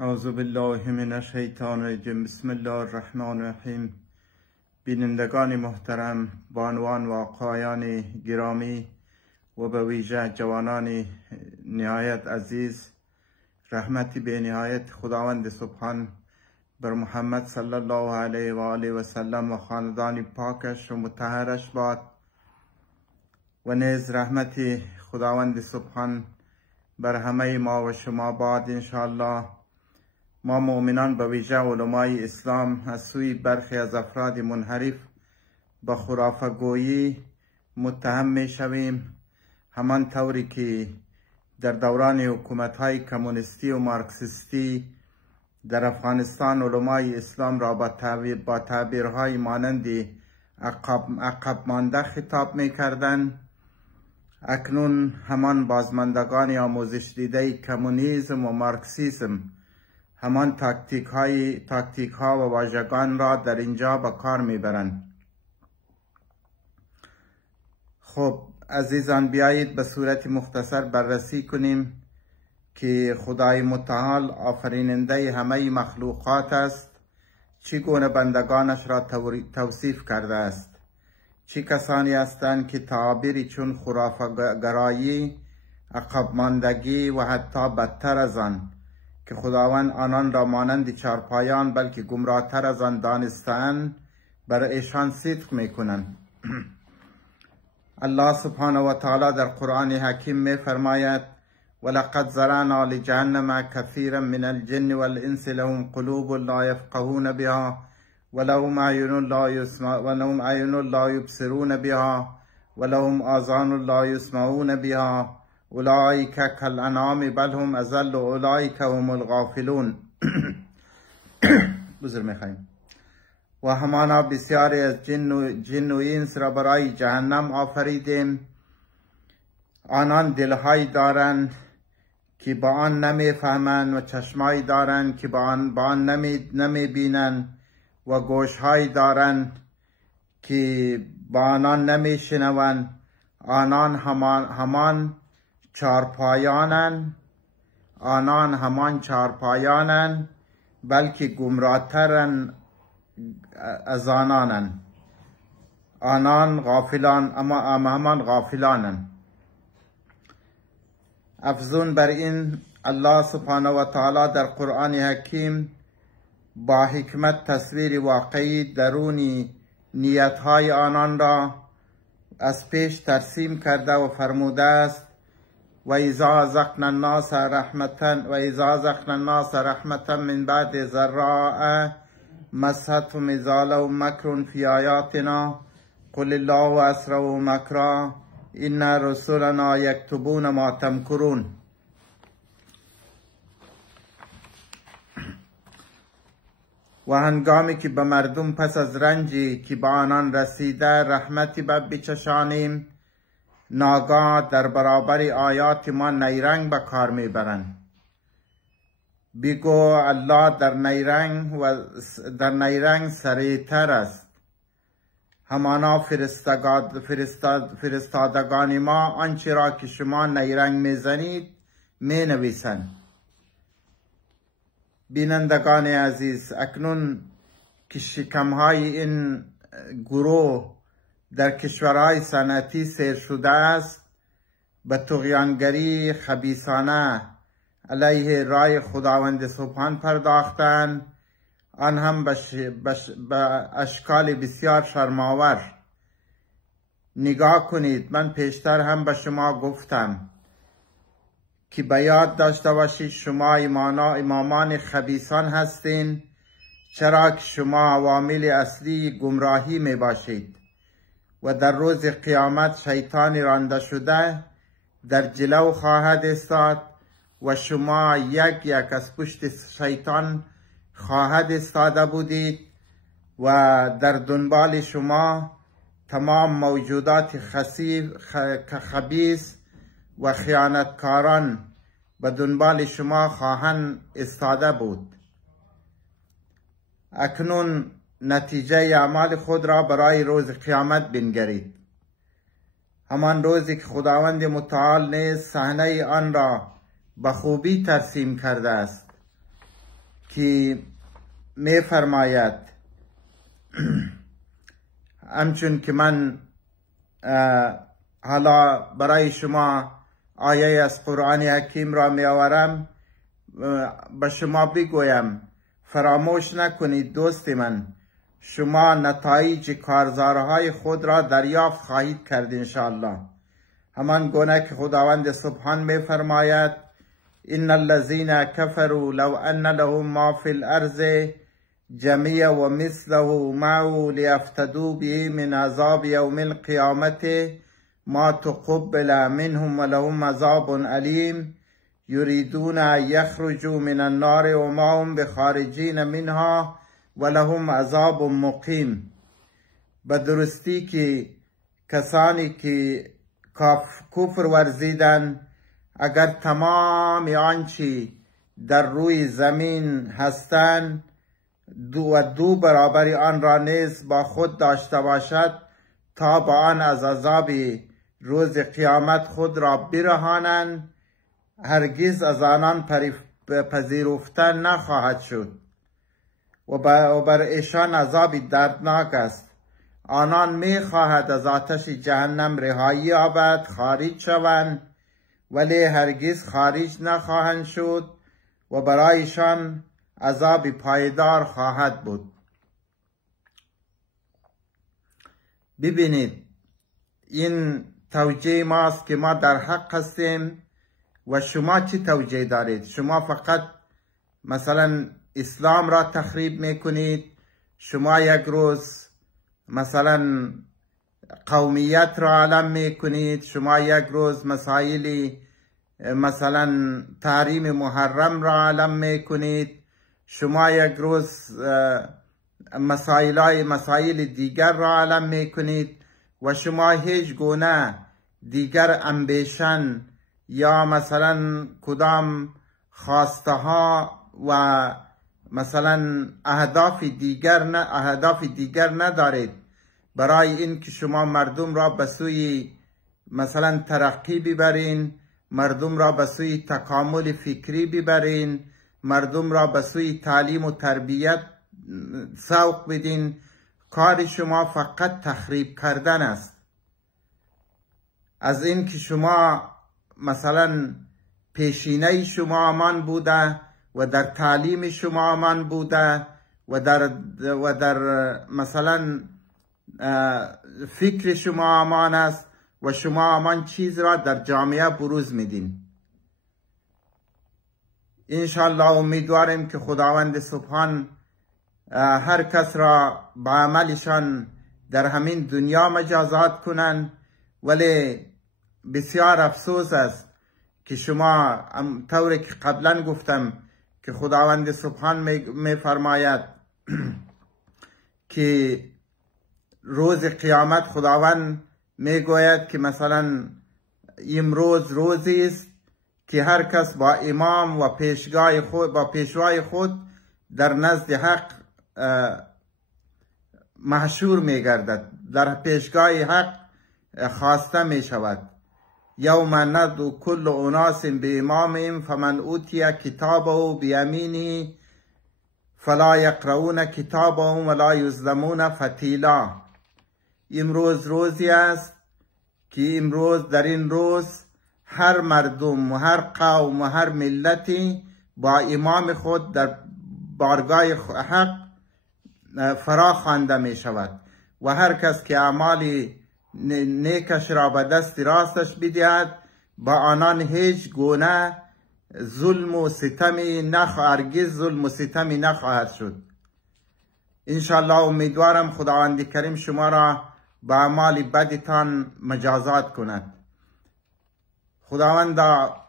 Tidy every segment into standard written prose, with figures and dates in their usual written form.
اعوذ بالله من الشیطان الرجیم. بسم الله الرحمن الرحیم. بینندگان محترم، بانوان و آقایان گرامی و به ویژه جوانان نهایت عزیز، رحمتی به نهایت خداوند سبحان بر محمد صلی الله علیه و آله و سلم و خاندان پاکش و مطهرش باد و نیز رحمتی خداوند سبحان بر همه ما و شما باد انشاءالله. ما مؤمنان به ویژه علمای اسلام از سوی برخی از افراد منحرف به خرافه‌گویی متهم می شویم، همان طوری که در دوران حکومت‌های کمونیستی و مارکسیستی در افغانستان علمای اسلام را با تعبیرهای مانند عقب مانده خطاب می کردند. اکنون همان بازماندگان آموزش دیده کمونیسم و مارکسیسم همان تاکتیک ها و واژگان را در اینجا به کار میبرند. خب عزیزان، بیایید به صورت مختصر بررسی کنیم که خدای متعال آفریننده همه مخلوقات است، چگونه بندگانش را توصیف کرده است. چه کسانی هستند که تعابیری چون خرافه‌گرایی، عقب ماندگی و حتی بدتر از آن که خداوند آنان را مانند چارپایان بلکه گمراهتر از آن دانسته‌اند بر ایشان صدق میکنند. الله سبحانه و تعالی در قرآن حکیم می فرماید: ولقد ذرأنا لجهنم كثيرا من الجن والانس لهم قلوب لا يفقهون بها ولهم أعين لا يبصرون بها ولهم آذان لا يسمعون بها اولئک کالانعام بل هم اضل اولئک هم الغافلون. بزر میخوایم. و همانا بسیاری از جن و انس را برای جهنم آفریدیم. آنان دلهایی دارند که با آن نمیفهمند و چشمایی دارند که با آن نمیبینند و گوشهایی دارند که با آنان نمیشنوند. آنان همان چارپایانند بلکه گمراهترن از آنانند. آنان غافلان اما همان غافلانند. افزون بر این الله سبحانه و تعالی در قرآن حکیم با حکمت تصویر واقعی درونی نیتهای آنان را از پیش ترسیم کرده و فرموده است: و اذا اذقنا الناس رحمة من بعد ضراء مستهم اذا لهم مکر فی آیاتنا قل الله اسرع مکرا ان رسلنا یکتبون ما تمکرون. و هنگامی که به مردم پس از رنجی که به آنان رسیده رحمتی بچشانیم، ناگاه در برابر آیات ما نیرنگ به کار میبرند. بگو الله در نیرنگ سریعتر است. همانا فرستادگان ما آنچه را که شما نیرنگ میزنید می نویسند. بینندگان عزیز، اکنون که شکمهای این گروه در کشورهای صنعتی سیر شده است، به طغیانگری خبیثانه علیه رای خداوند سبحان پرداختند، آن هم به اشکال بسیار شرم‌آور. نگاه کنید، من پیشتر هم به شما گفتم که به یاد داشته باشید شما امامان خبیثان هستین، چرا که شما عوامل اصلی گمراهی می باشید و در روز قیامت شیطان رانده شده در جلو خواهد استاد و شما یک از پشت شیطان خواهد استاده بودید و در دنبال شما تمام موجودات خبیث و خیانتکاران به دنبال شما خواهند استاده بود. اکنون نتیجه اعمال خود را برای روز قیامت بنگرید. همان روزی که خداوند متعال نیز صحنه آن را به خوبی ترسیم کرده است که می فرماید همچون که من حالا برای شما آیه از قرآن حکیم را می آورم، به شما بگویم فراموش نکنید دوست من، شما نتایج کارزارهای خود را دریافت خواهید کرد انشاءالله. همان گونه که خداوند سبحان می فرماید ان الذين كفروا لو ان لهم ما في الارض جميعا ومثله معه ليفتدوا به من عذاب يوم القيامة ما تقبل منهم ولهم عذاب أليم يريدون أن يخرجوا من النار وما هم بخارجين منها ولهم عذاب مقيم. بدرستی که کسانی که کفر ورزیدن اگر تمام آنچه در روی زمین هستند دو برابر آن را نیز با خود داشته باشد تا با آن از عذاب روز قیامت خود را برهانند، هرگز از آنان پذیرفتن نخواهد شد و بر ایشان عذاب دردناک است. آنان می خواهد از آتش جهنم رهایی یابد، خارج شوند، ولی هرگز خارج نخواهند شد و برایشان عذاب پایدار خواهد بود. ببینید این توجیه ماست که ما در حق هستیم و شما چی توجیه دارید؟ شما فقط مثلا اسلام را تخریب میکنید، شما یک روز مثلا قومیت را علم میکنید، شما یک روز مسائل مثلا تحریم محرم را علم میکنید، شما یک روز مسائل دیگر را علم میکنید و شما هیچ گونه دیگر امبیشن یا مثلا کدام خواسته ها و مثلا اهداف دیگر ندارید برای این که شما مردم را به سوی مثلا ترقی ببرین، مردم را به سوی تکامل فکری ببرین، مردم را به سوی تعلیم و تربیت سوق بدین. کار شما فقط تخریب کردن است. از این که شما مثلا پیشینه شما امان بوده و در تعلیم شما امان بوده و در مثلا فکر شما امان است و شما امان چیز را در جامعه بروز میدین. انشاءالله امیدواریم که خداوند سبحان هر کس را با عملشان در همین دنیا مجازات کنن، ولی بسیار افسوس است که شما طوری که قبلا گفتم که خداوند سبحان می فرماید که روز قیامت خداوند می گوید که مثلا امروز روزی است که هر کس با امام و پیشوای خود در نزد حق محشور می گردد، در پیشگاه حق خواسته می شود. یوم ندعو کل اناس بامامهم فمن اوتی کتابه بیمینه فلا یقرؤون کتابهم ولا یظلمون فتیلا. امروز روزی است که امروز در این روز هر مردم و هر قوم و هر ملتی با امام خود در بارگاه حق فرا خوانده می شود و هر کس که اعمال نیکش را به دست راستش بدهد با آنان هیچ گونه ظلم و ستمی هرگز ظلم و ستمی نخواهد شد. انشاءالله امیدوارم خداوند کریم شما را با اعمال بدتان مجازات کند. خداوند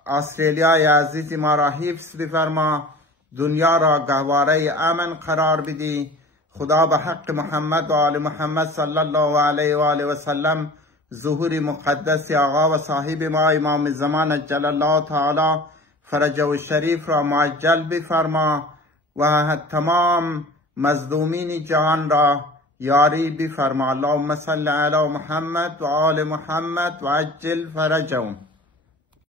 استرالیای عزیز ما را حفظ بفرما، دنیا را گهواره امن قرار بدی. خدا به حق محمد و آل محمد صلی الله علیه و آله و سلم ظهور مقدس آقا و صاحب ما امام زمان عجل الله تعالی فرجه و شریف را معجل بفرما و تمام مظلومین جهان را یاری بفرما. اللهم صل علی محمد و آل محمد و عجل فرجهم.